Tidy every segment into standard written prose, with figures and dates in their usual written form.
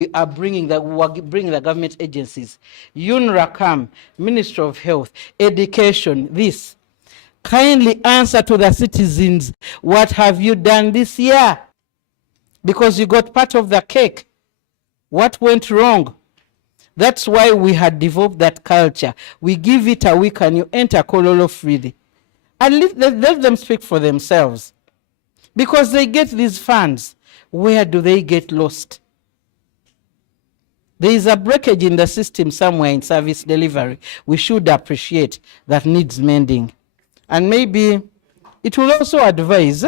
we are bringing the government agencies, UNRA, Ministry of Health, Education, this. Kindly answer to the citizens, what have you done this year? Because you got part of the cake. What went wrong? That's why we had developed that culture. We give it a week and you enter Kololo freely. And let them speak for themselves. Because they get these funds. Where do they get lost? There is a breakage in the system somewhere in service delivery. We should appreciate that needs mending. And maybe it will also advise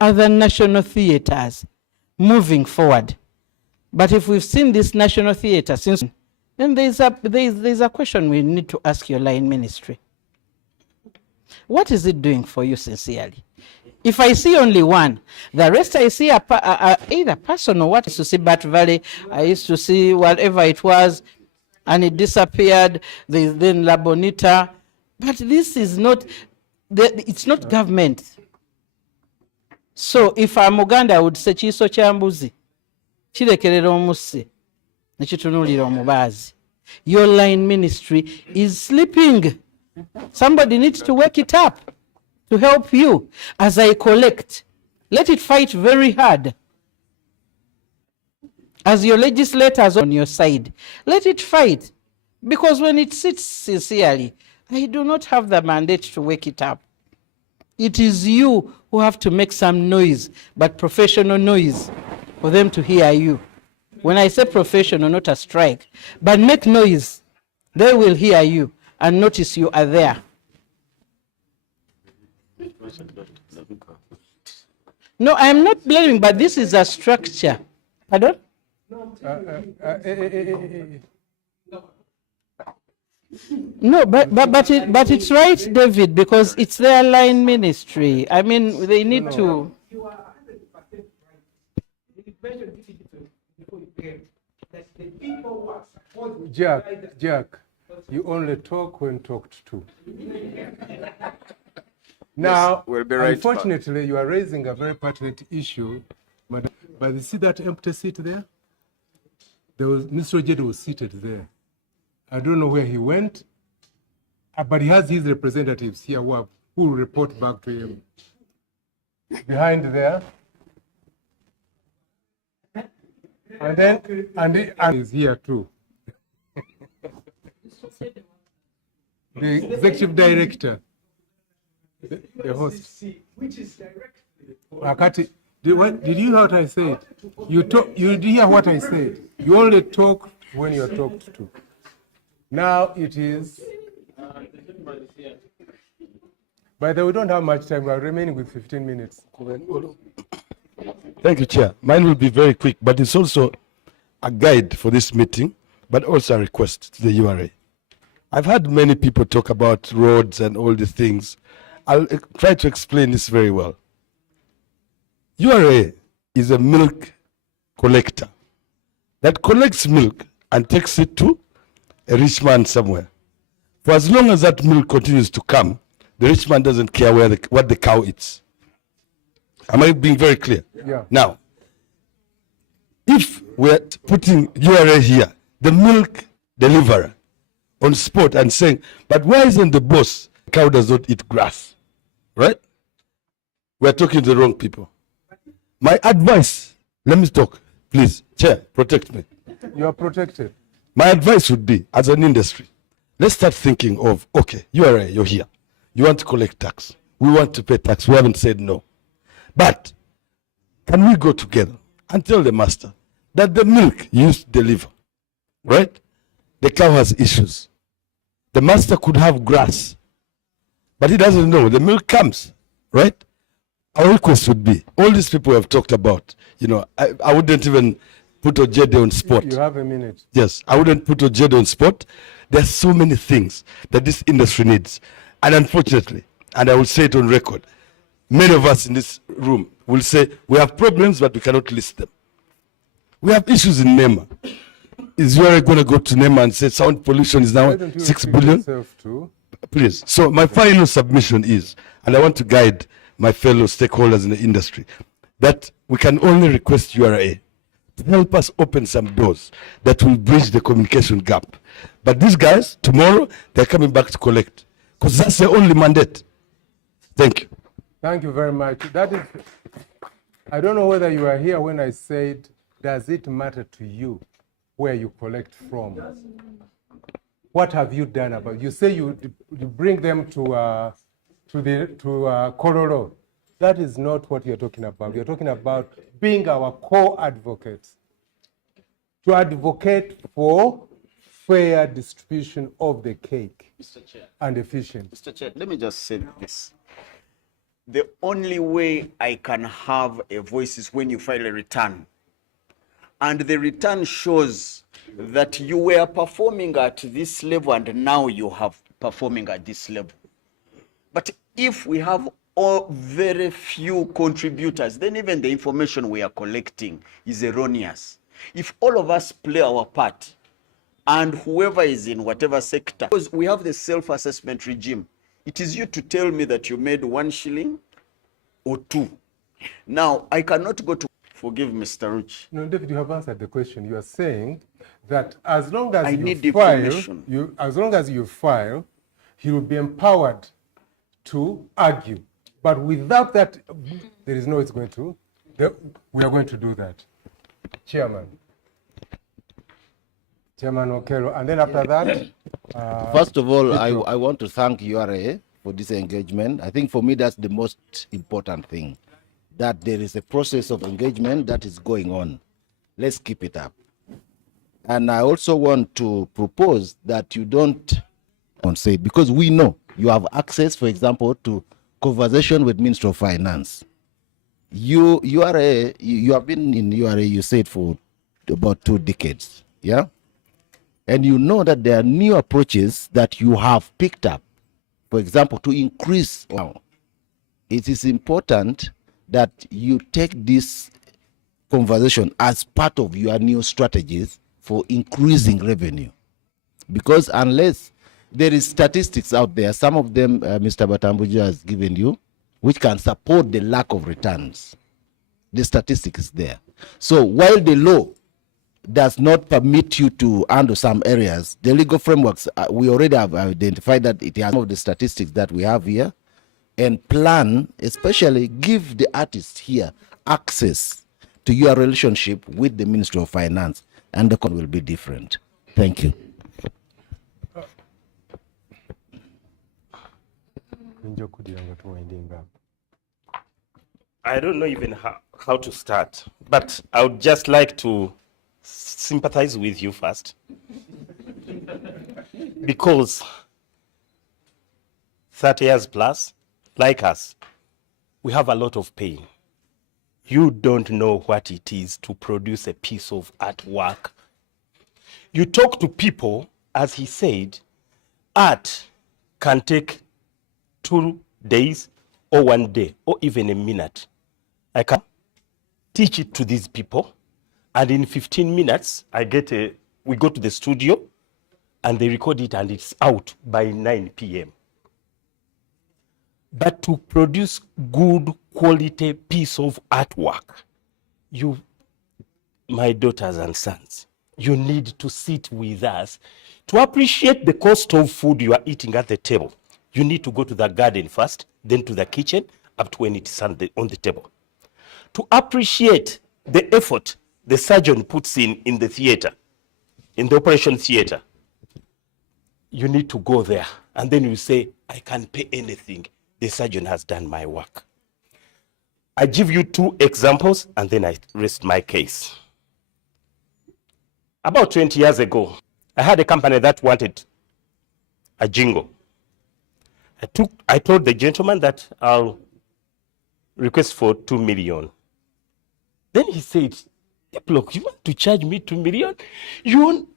other national theaters moving forward. But if we've seen this national theater since, then there's a question we need to ask your line ministry. What is it doing for you sincerely? If I see only one, the rest I see either person or what. I used to see Bat Valley, I used to see whatever it was, and it disappeared. Then La Bonita. But this is not, it's not government. So if I'm Uganda, I would say chiso chambuzi. Chirekerera omusse. Nechitunulira omubazi. Your line ministry is sleeping. Somebody needs to wake it up to help you. As I collect, let it fight very hard. As your legislators on your side, let it fight. Because when it sits sincerely, I do not have the mandate to wake it up. It is you who have to make some noise, but professional noise, for them to hear you. When I say professional, not a strike, but make noise, they will hear you and notice you are there. No, I am not blaming, but this is a structure. Pardon? No, but it's right, David, because it's their line ministry. I mean, they need to. You are 100% right. Jack, you only talk when talked to. Now, yes, we'll be right unfortunately, back. You are raising a very pertinent issue, but you see that empty seat there? There was Mr. Ojeda was seated there. I don't know where he went, but he has his representatives here who will report back to him. Behind there. And then, and is here too. The executive director, the host. Which is directly. Did you hear what I said? You did hear what I said. You only talk when you're talked to. Now it is. By the way, we don't have much time. We are remaining with 15 minutes. Thank you, Chair. Mine will be very quick, but it's also a guide for this meeting, but also a request to the URA. I've had many people talk about roads and all these things. I'll try to explain this very well. URA is a milk collector that collects milk and takes it to a rich man somewhere. For as long as that milk continues to come, the rich man doesn't care what the cow eats. Am I being very clear? Yeah. Now, if we're putting URA here, the milk deliverer, on spot and saying, but why isn't the boss, cow does not eat grass, right? We're talking to the wrong people. My advice, let me talk, please, Chair, protect me. You are protected. My advice would be, as an industry, let's start thinking of, okay, URA, you're here. You want to collect tax. We want to pay tax. We haven't said no. But can we go together and tell the master that the milk you used to deliver, right? The cow has issues. The master could have grass, but he doesn't know. The milk comes, right? Our request would be, all these people have talked about, you know, I wouldn't even put Ojeda on spot. You have a minute. Yes, I wouldn't put Ojeda on spot. There's so many things that this industry needs. And unfortunately, and I will say it on record, many of us in this room will say, we have problems, but we cannot list them. We have issues in NEMA. Is URA going to go to NEMA and say sound pollution is now 6 billion? Please. So my final submission is, and I want to guide my fellow stakeholders in the industry, that we can only request URA to help us open some doors that will bridge the communication gap. But these guys, tomorrow, they're coming back to collect, because that's the only mandate. Thank you. Thank you very much. That is, I don't know whether you were here when I said, does it matter to you where you collect from? What have you done about it? You say you bring them to Kololo. That is not what you're talking about. You're talking about being our co-advocates, to advocate for fair distribution of the cake. Mr. Chair. And efficient. Mr. Chair, let me just say this. The only way I can have a voice is when you file a return. And the return shows that you were performing at this level and now you have performing at this level. But if we have all very few contributors, then even the information we are collecting is erroneous. If all of us play our part, and whoever is in whatever sector, because we have the self-assessment regime, it is you to tell me that you made 1 shilling or 2. Now, I cannot go to, forgive Mr. Ruchi. No, David, you have answered the question. You are saying that as long as as long as you file, he will be empowered to argue. But without that, there is no it's going to. We are going to do that. Chairman Okello, and then after that. First of all, I want to thank URA for this engagement. I think for me that's the most important thing, that there is a process of engagement that is going on. Let's keep it up. And I also want to propose that you don't say, because we know you have access, for example, to conversation with Minister of Finance. You have been in URA, you said, for about 2 decades, yeah? And you know that there are new approaches that you have picked up, for example, to increase. It is important that you take this conversation as part of your new strategies for increasing revenue. Because unless there is statistics out there, some of them Mr. Batambuja has given you, which can support the lack of returns. The statistic is there. So while the law does not permit you to handle some areas, the legal frameworks, we already have identified that it has some of the statistics that we have here, and plan, especially give the artists here access to your relationship with the Ministry of Finance, and the content will be different. Thank you. I don't know even how to start, but I would just like to sympathize with you first. Because 30 years plus, like us, we have a lot of pain. You don't know what it is to produce a piece of artwork. You talk to people, as he said, art can take 2 days or 1 day or even a minute. I can teach it to these people, and in 15 minutes, we go to the studio and they record it and it's out by 9 p.m. But to produce good quality piece of artwork, you, my daughters and sons, you need to sit with us. To appreciate the cost of food you are eating at the table, you need to go to the garden first, then to the kitchen, up to when it's on the table. To appreciate the effort the surgeon puts in the theater, in the operation theater, you need to go there. And then you say, I can pay anything. The surgeon has done my work. I give you 2 examples and then I rest my case. About 20 years ago, I had a company that wanted a jingle. I told the gentleman that I'll request for 2 million. Then he said, look, you want to charge me 2 million?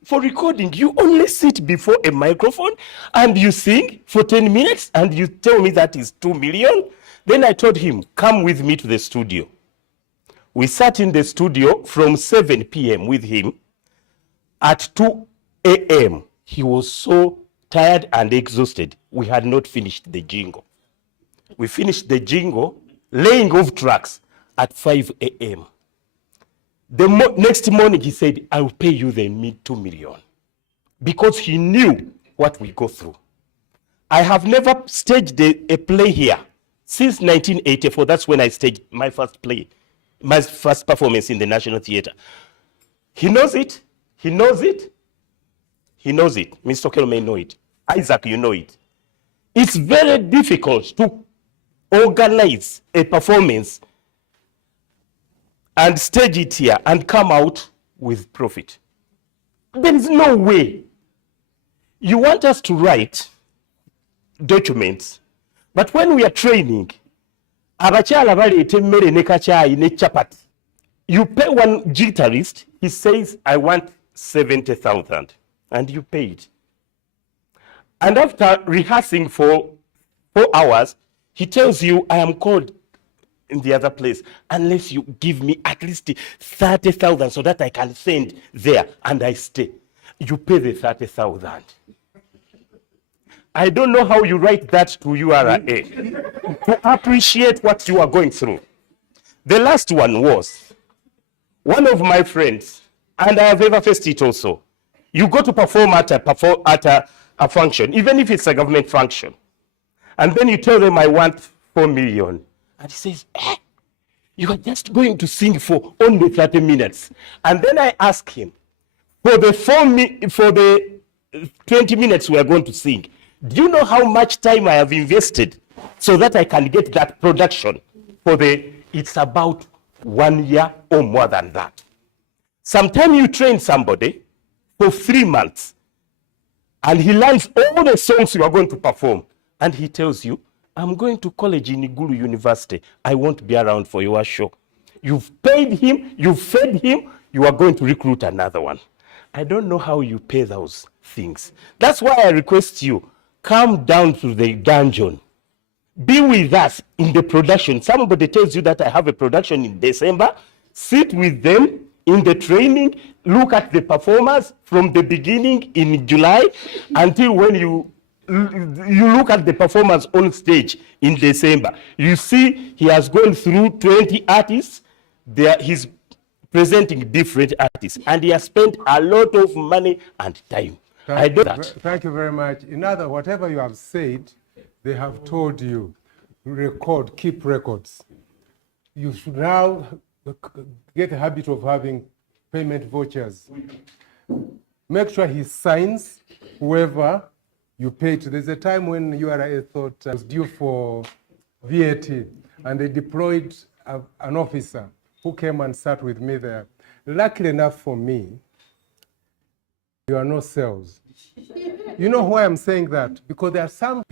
For recording, you only sit before a microphone and you sing for 10 minutes and you tell me that is 2 million? Then I told him, come with me to the studio. We sat in the studio from 7 p.m. with him. At 2 a.m., he was so tired and exhausted, we had not finished the jingle. We finished the jingle, laying off tracks at 5 a.m. The next morning he said, I will pay you the 2 million, because he knew what we go through. I have never staged a play here since 1984. That's when I staged my first play, my first performance in the National Theatre. He knows it. He knows it. He knows it. Mr. Okelo may know it. Isaac, you know it. It's very difficult to organize a performance and stage it here and come out with profit. There is no way. You want us to write documents, but when we are training, abachala baleeta emmere ne kachai ne chapati. You pay one guitarist, he says, I want 70,000, and you pay it. And after rehearsing for 4 hours, he tells you, I am called in the other place, unless you give me at least 30,000 so that I can send there and I stay. You pay the 30,000. I don't know how you write that to URA to appreciate what you are going through. The last one was one of my friends, and I have ever faced it also. You go to perform at a function, even if it's a government function, and then you tell them, I want 4 million. And he says, you are just going to sing for only 30 minutes. And then I ask him, for the 20 minutes we are going to sing, do you know how much time I have invested so that I can get that production it's about 1 year or more than that. Sometimes you train somebody for 3 months and he learns all the songs you are going to perform. And he tells you, I'm going to college in Igulu University. I won't be around for your show. You've paid him, you've fed him, you are going to recruit another one. I don't know how you pay those things. That's why I request you, come down to the dungeon. Be with us in the production. Somebody tells you that I have a production in December. Sit with them in the training. Look at the performers from the beginning in July until when you look at the performance on stage in December. You see he has gone through 20 artists. He's presenting different artists. And he has spent a lot of money and time. I do that. Thank you very much. In other, whatever you have said, they have told you, record, keep records. You should now get a habit of having payment vouchers. Make sure he signs whoever you pay to. There's a time when URA thought I was due for VAT, and they deployed an officer who came and sat with me there. Luckily enough for me, there are no cells. You know why I'm saying that? Because there are some people